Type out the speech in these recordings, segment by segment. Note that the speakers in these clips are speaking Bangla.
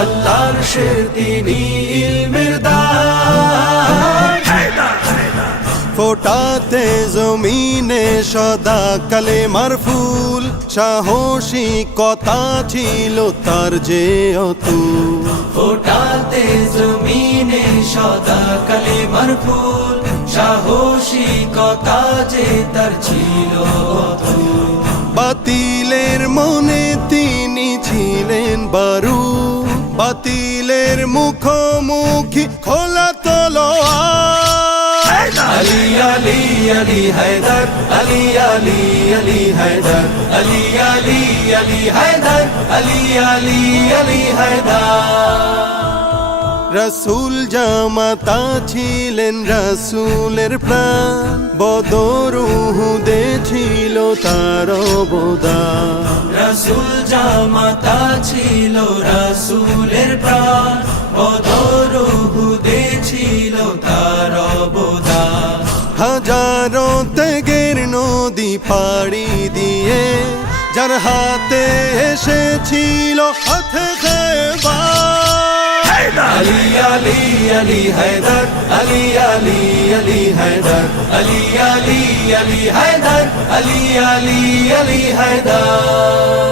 আল্লাহর শের তিনি ইলমের দান, ফোটাতে জমিনে সদা কালেমার ফুল, সাহসিকতা ছিল তার যে অতুল। ফোটাতে জমিনে সদা কালেমার ফুল, সাহসিকতা যে তার ছিল অতুল। বাতিলের মনে তিনি ছিলেন বারুদ, বাতিলের মুখোমুখি খোলা তলোয়ার। আলী আলী আলী হায়দার, আলী আলী আলী হায়দার, আলী আলী আলী হায়দার, আলী আলী আলী হায়দার। রসুল জামাতা ছিলেন রসুলের প্রাণ, বদর উহুদে ছিল তার অবদান। রসুল জামাতা ছিল রসুলের প্রাণ, বদর উহুদে ছিল তার অবদান। হাজারো ত্যাগের নদী পাড়ি দিয়ে যার হাতে এসেছিল হাতে খেবার। আলী আলী আলী হায়দার, আলী আলী আলী হায়দার, আলী আলী আলী হায়দার, আলী আলী আলী হায়দার।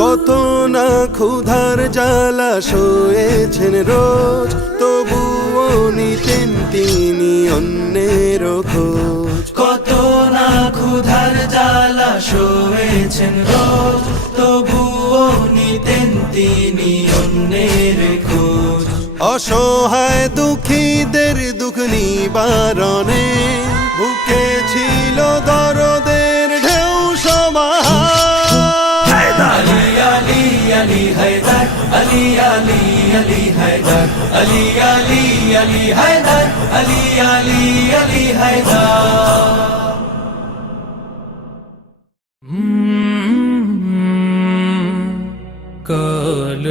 কত না ক্ষুধার জ্বালা সয়েছেন রোজ, তবুও নিতেন তিনি অন্যের খোঁজ। কত না ক্ষুধার জ্বালা সয়েছেন রোজ, তবুও নিতেন তিনি অন্যের খোঁজ। অসহায় দুঃখীদের দুঃখ নিবারণে বুকে ছিল দরদের ঢেউ সমান। আলী আলী আলী হায়দার, আলী আলী আলী হায়দার, আলী আলী আলী হায়দার, আলী আলী আলী হায়দার। কাল